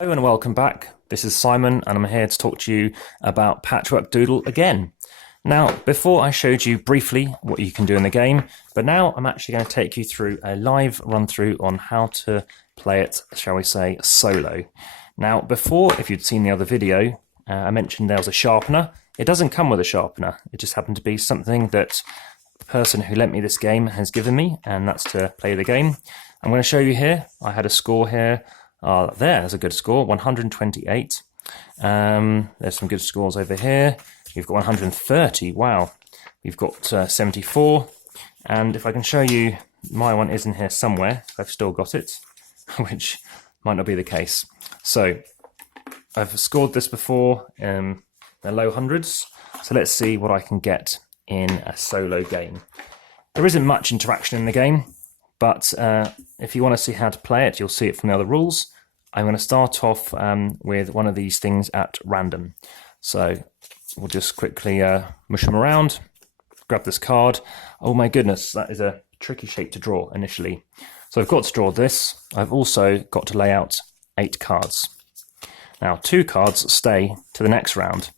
Hello and welcome back. This is Simon and I'm here to talk to you about Patchwork Doodle again. Now, before I showed you briefly what you can do in the game, but now I'm actually going to take you through a live run through on how to play it, shall we say, solo. Now, before, if you'd seen the other video, I mentioned there was a sharpener. It doesn't come with a sharpener. It just happened to be something that the person who lent me this game has given me, and that's to play the game. I'm going to show you here. I had a score here. There's a good score, 128. There's some good scores over here. We've got 130, wow. We've got 74. And if I can show you, my one is in here somewhere. I've still got it, which might not be the case. So, I've scored this before in the low hundreds. So let's see what I can get in a solo game. There isn't much interaction in the game. But if you want to see how to play it, you'll see it from the other rules. I'm going to start off with one of these things at random. So we'll just quickly mush them around, grab this card. Oh my goodness, that is a tricky shape to draw initially. So I've got to draw this. I've also got to lay out 8 cards. Now 2 cards stay to the next round.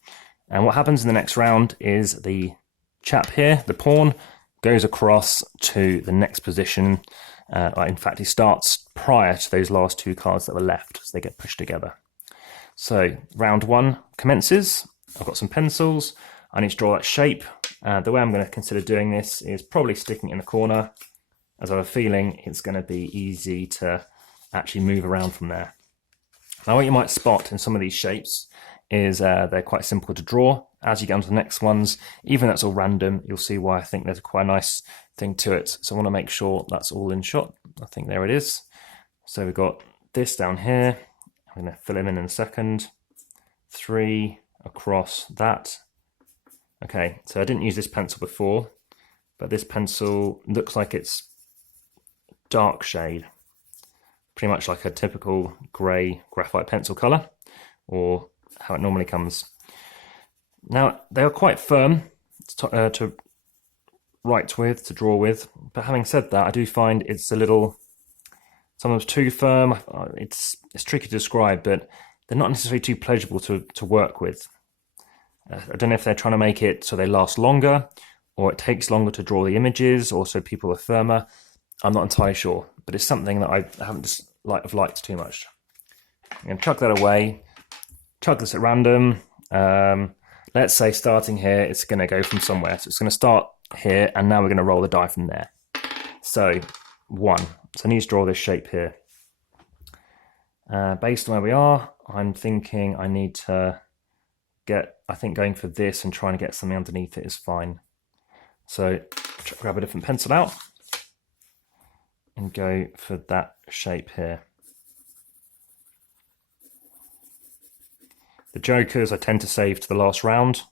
And what happens in the next round is the chap here, the pawn, goes across to the next position. In fact, he starts prior to those last 2 cards that were left, so they get pushed together. So round 1 commences. I've got some pencils. I need to draw that shape. The way I'm going to consider doing this is probably sticking it in the corner, as I have a feeling it's going to be easy to actually move around from there. Now, what you might spot in some of these shapes is they're quite simple to draw. As you get on to the next ones, even though it's all random, you'll see why I think there's quite a nice thing to it. So I want to make sure that's all in shot. I think there it is. So we've got this down here. I'm going to fill him in a second. 3 across that. Okay, so I didn't use this pencil before, but this pencil looks like it's dark shade. Pretty much like a typical grey graphite pencil colour, or how it normally comes. Now, they are quite firm to write with, to draw with, but having said that, I do find it's a little, sometimes too firm. It's tricky to describe, but they're not necessarily too pleasurable to work with. I don't know if they're trying to make it so they last longer, or it takes longer to draw the images, or so people are firmer. I'm not entirely sure, but it's something that I haven't just liked too much. I'm going to chuck that away, chuck this at random. Let's say starting here, it's going to go from somewhere. So it's going to start here, and now we're going to roll the die from there. So 1. So I need to draw this shape here. Based on where we are, I'm thinking I need to I think going for this and trying to get something underneath it is fine. So grab a different pencil out and go for that shape here. The jokers I tend to save to the last round.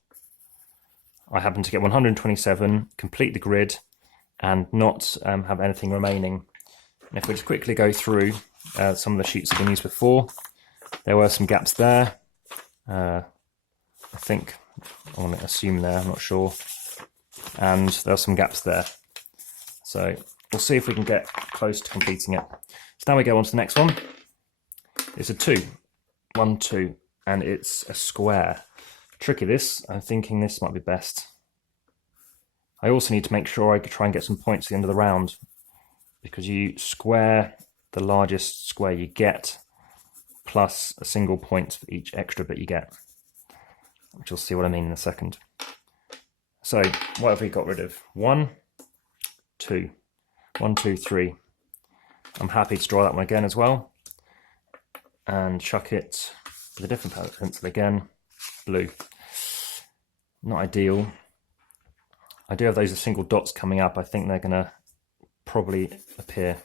I happen to get 127, complete the grid, and not have anything remaining. And if we just quickly go through some of the sheets that have been used before, there were some gaps there. I think, I want to assume there, I'm not sure. And there are some gaps there. So we'll see if we can get close to completing it. So now we go on to the next one. It's a 2. 1, 2. And it's a square. Tricky this, I'm thinking this might be best. I also need to make sure I try and get some points at the end of the round, because you square the largest square you get, plus a single point for each extra bit you get, which you'll see what I mean in a second. So what have we got rid of? 1, 2. 1, 2, 3. I'm happy to draw that one again as well, and chuck it with a different pencil again, blue. Not ideal. I do have those single dots coming up. I think they're going to probably appear.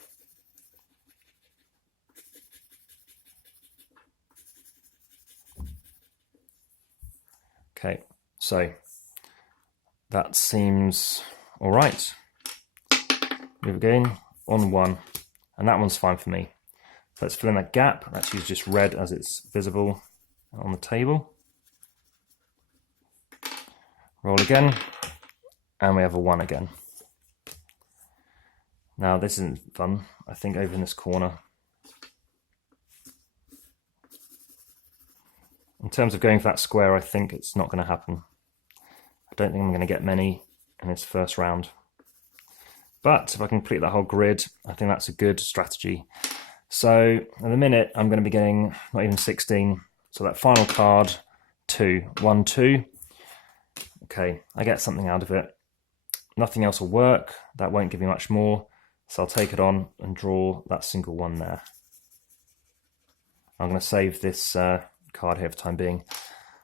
Okay, so that seems all right. Move again on 1, and that one's fine for me. So let's fill in that gap. Let's use just red as it's visible on the table. Roll again, and we have a 1 again. Now this isn't fun. I think over in this corner In terms of going for that square, I think it's not going to happen. I don't think I'm going to get many in this first round. But if I can complete that whole grid, I think that's a good strategy. So in a minute, I'm going to be getting not even 16. So that final card, 2, 1, 2. Okay, I get something out of it. Nothing else will work. That won't give me much more. So I'll take it on and draw that single one there. I'm going to save this card here for the time being.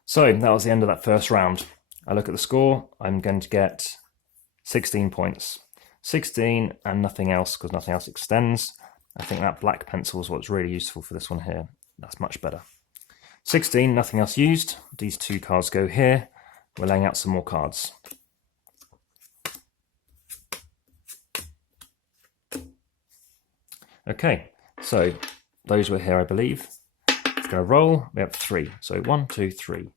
So that was the end of that first round. I look at the score. I'm going to get 16 points. 16 and nothing else, because nothing else extends. I think that black pencil is what's really useful for this one here. That's much better. 16, nothing else used. These 2 cards go here. We're laying out some more cards. Okay, so those were here, I believe. Let's go roll. We have 3. So 1, 2, 3.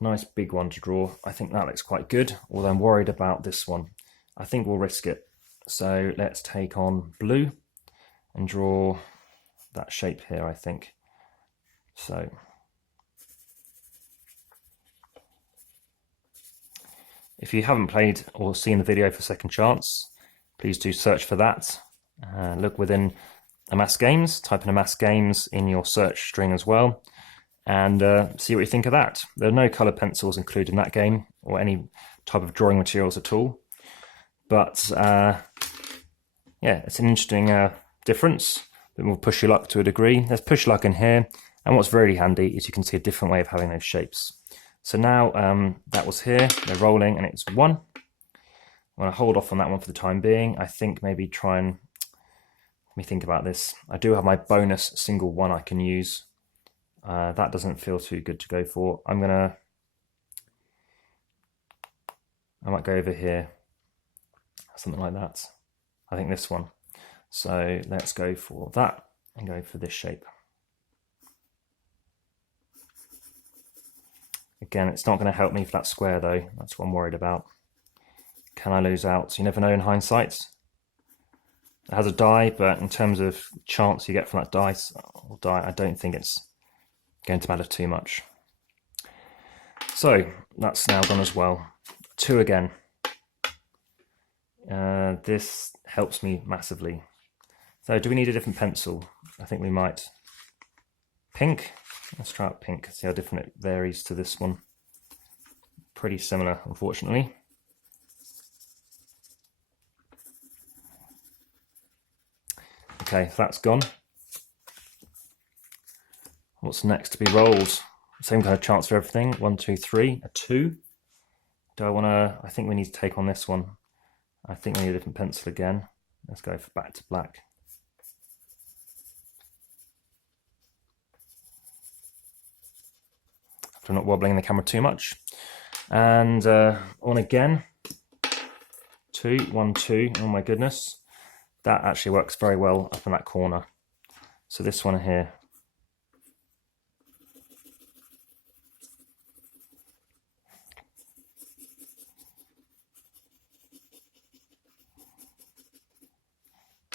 Nice big one to draw. I think that looks quite good, although I'm worried about this one. I think we'll risk it. So let's take on blue and draw that shape here, I think. So if you haven't played or seen the video for Second Chance, please do search for that. Look within Amass Games, type in Amass Games in your search string as well, and see what you think of that. There are no colour pencils included in that game, or any type of drawing materials at all. But yeah, it's an interesting difference. A bit more push your luck to a degree. There's push luck in here, and what's really handy is you can see a different way of having those shapes. So now that was here, they're rolling, and it's 1. I'm going to hold off on that one for the time being. I think maybe try and, let me think about this. I do have my bonus single 1 I can use. That doesn't feel too good to go for. I might go over here, something like that. I think this one. So let's go for that and go for this shape. Again, it's not going to help me for that square though. That's what I'm worried about. Can I lose out? You never know in hindsight. It has a die, but in terms of chance you get from that dice or die, I don't think it's going to matter too much. So that's now gone as well. 2 again. This helps me massively. So do we need a different pencil? I think we might. Pink. Let's try out pink. See how different it varies to this one. Pretty similar, unfortunately. Okay, that's gone. What's next to be rolled? Same kind of chance for everything. 1, 2, 3. A 2. Do I want to? I think we need to take on this one. I think we need a different pencil again. Let's go for back to black. If I'm not wobbling the camera too much. And on again. 2, 1, 2. Oh my goodness. That actually works very well up in that corner. So this one here.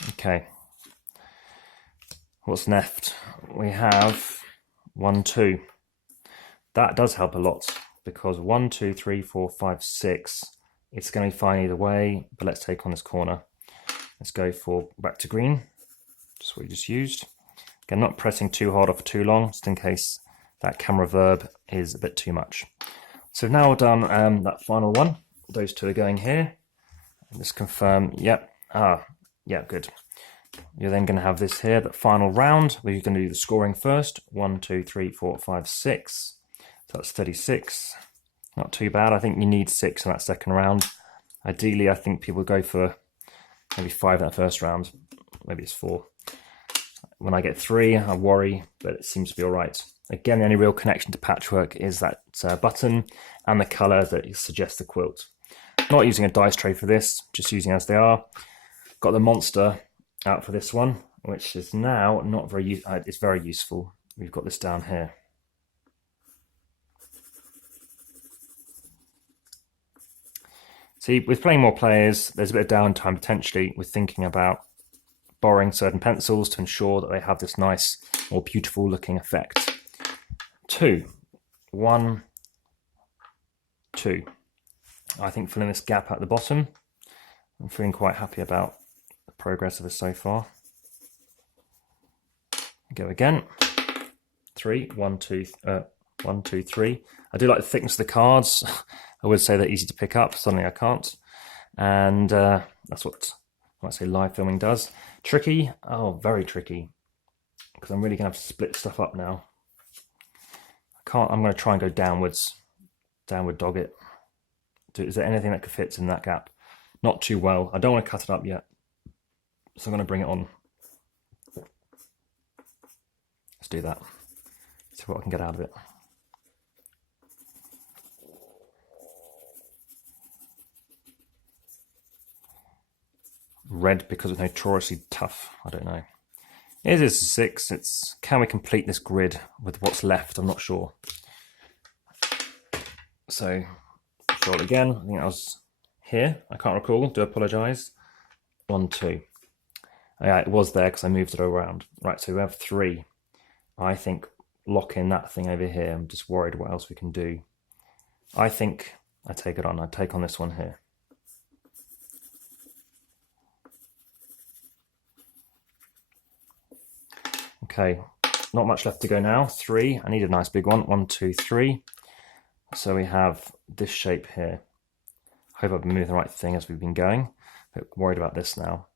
Okay. What's left? We have 1, 2. That does help a lot because 1, 2, 3, 4, 5, 6. It's going to be fine either way, but let's take on this corner. Let's go for back to green, just what we just used. Again, not pressing too hard or for too long, just in case that camera verb is a bit too much. So we've now done that final one. Those 2 are going here. Just confirm, yep, yeah, good. You're then going to have this here, that final round, where you're going to do the scoring first. 1, 2, 3, 4, 5, 6. So that's 36. Not too bad. I think you need 6 in that second round. Ideally, I think people go for maybe 5 in that first round. Maybe it's 4. When I get 3, I worry, but it seems to be all right. Again, the only real connection to Patchwork is that button and the colour that suggests the quilt. Not using a dice tray for this, just using as they are. Got the monster out for this one, which is now not very it's very useful. We've got this down here. See, with playing more players, there's a bit of downtime potentially with thinking about borrowing certain pencils to ensure that they have this nice, more beautiful looking effect. 2. 1, 2. I think filling this gap at the bottom. I'm feeling quite happy about the progress of this so far. Go again. 3, 1, 2, 1, 2, 3. I do like the thickness of the cards. I would say they're easy to pick up. Suddenly I can't. And that's what I might say live filming does. Tricky. Oh, very tricky. Because I'm really going to have to split stuff up now. I'm going to try and go downwards. Downward dog it. Is there anything that fit in that gap? Not too well. I don't want to cut it up yet. So I'm going to bring it on. Let's do that. See what I can get out of it. Red because it's notoriously tough. I don't know. It is a 6. Can we complete this grid with what's left? I'm not sure. So, draw it again. I think I was here. I can't recall. Do apologise. 1, 2. Yeah, it was there because I moved it around. Right, so we have 3. I think lock in that thing over here. I'm just worried what else we can do. I think I take it on. I take on this one here. Okay, not much left to go now. 3. I need a nice big one. 1, 2, 3. So we have this shape here. Hope I've been moving the right thing as we've been going. But worried about this now.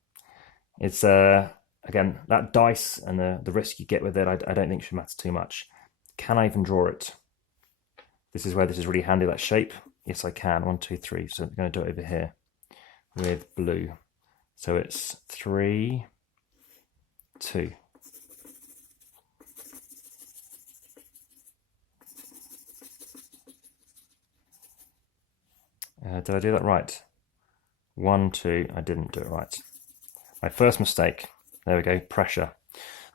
It's again, that dice and the risk you get with it, I don't think should matter too much. Can I even draw it? This is where this is really handy, that shape. Yes, I can. 1, 2, 3. So I'm going to do it over here with blue. So it's 3, 2. Did I do that right? 1, 2. I didn't do it right. My first mistake. There we go. Pressure.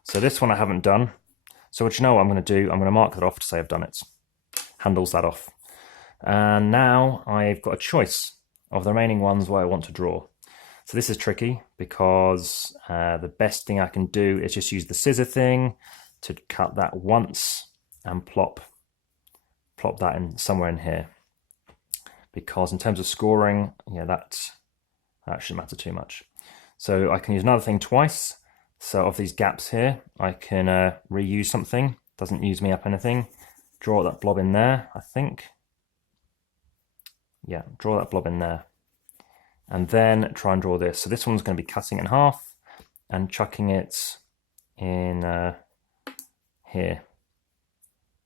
So this one I haven't done. So what you know what I'm going to do? I'm going to mark that off to say I've done it. Handles that off. And now I've got a choice of the remaining ones where I want to draw. So this is tricky because the best thing I can do is just use the scissor thing to cut that once and plop that in somewhere in here. Because in terms of scoring, yeah, that shouldn't matter too much. So I can use another thing twice. So of these gaps here, I can reuse something. Doesn't use me up anything. Draw that blob in there, I think. Yeah, draw that blob in there. And then try and draw this. So this one's going to be cutting in half and chucking it in here.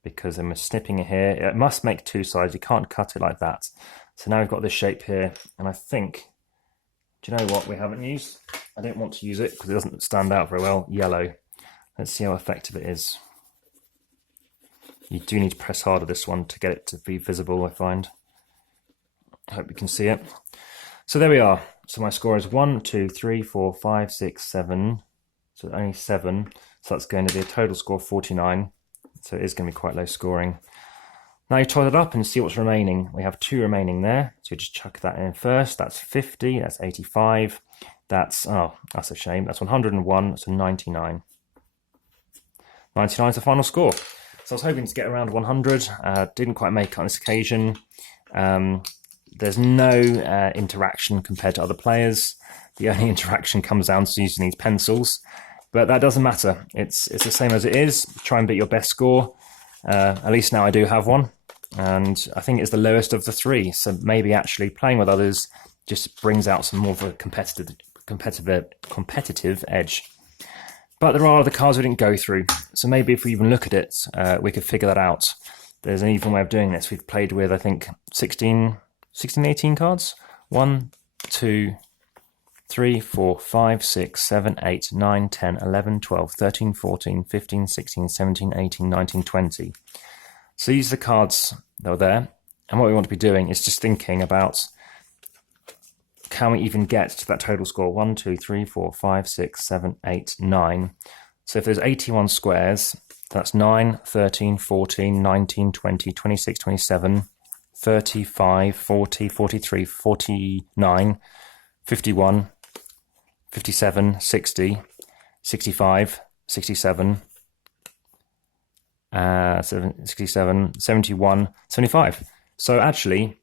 Because I'm snipping it here. It must make 2 sides. You can't cut it like that. So now we've got this shape here. And I think, do you know what we haven't used? I don't want to use it because it doesn't stand out very well. Yellow. Let's see how effective it is. You do need to press harder this one to get it to be visible, I find. I hope you can see it. So there we are. So my score is 1, 2, 3, 4, 5, 6, 7. So only 7. So that's going to be a total score of 49. So it is going to be quite low scoring. Now you total it up and see what's remaining. We have 2 remaining there. So you just chuck that in first. That's 50. That's 85. That's a shame. That's 101. That's a 99. 99 is the final score. So I was hoping to get around 100. Didn't quite make it on this occasion. There's no interaction compared to other players. The only interaction comes down to using these pencils. But that doesn't matter. It's the same as it is. Try and beat your best score. At least now I do have one. And I think it's the lowest of the 3. So maybe actually playing with others just brings out some more of a competitive edge. But there are other cards we didn't go through. So maybe if we even look at it, we could figure that out. There's an even way of doing this. We've played with, I think, 16, 18 cards. 1, 2, 3, 4, 5, 6, 7, 8, 9, 10, 11, 12, 13, 14, 15, 16, 17, 18, 19, 20. So these are the cards that are there. And what we want to be doing is just thinking about, can we even get to that total score? 1, 2, 3, 4, 5, 6, 7, 8, 9. So if there's 81 squares, that's 9, 13, 14, 19, 20, 26, 27, 35, 40, 43, 49, 51, 57, 60, 65, 67, 67, 71, 75. So actually,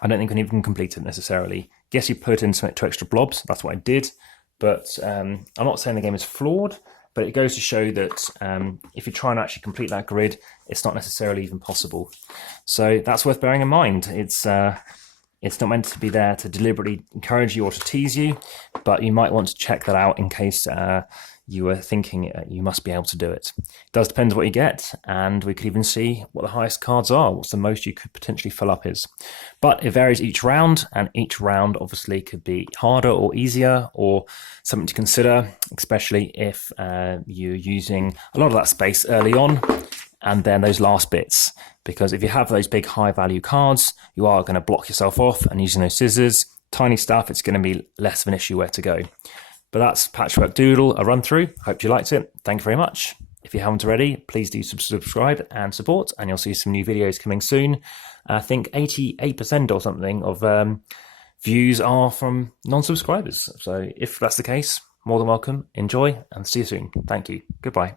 I don't think we can even complete it necessarily. Guess you put in some 2 extra blobs. That's what I did. But I'm not saying the game is flawed, but it goes to show that if you try and actually complete that grid, it's not necessarily even possible. So that's worth bearing in mind. It's not meant to be there to deliberately encourage you or to tease you, but you might want to check that out in case you were thinking you must be able to do it. It does depend on what you get, and we could even see what the highest cards are, what's the most you could potentially fill up is. But it varies each round, and each round obviously could be harder or easier or something to consider, especially if you're using a lot of that space early on and then those last bits. Because if you have those big high value cards, you are going to block yourself off, and using those scissors, tiny stuff, it's going to be less of an issue where to go. But that's Patchwork Doodle, a run through. Hope you liked it. Thank you very much. If you haven't already, please do subscribe and support, and you'll see some new videos coming soon. I think 88% or something of views are from non-subscribers. So if that's the case, more than welcome. Enjoy and see you soon. Thank you. Goodbye.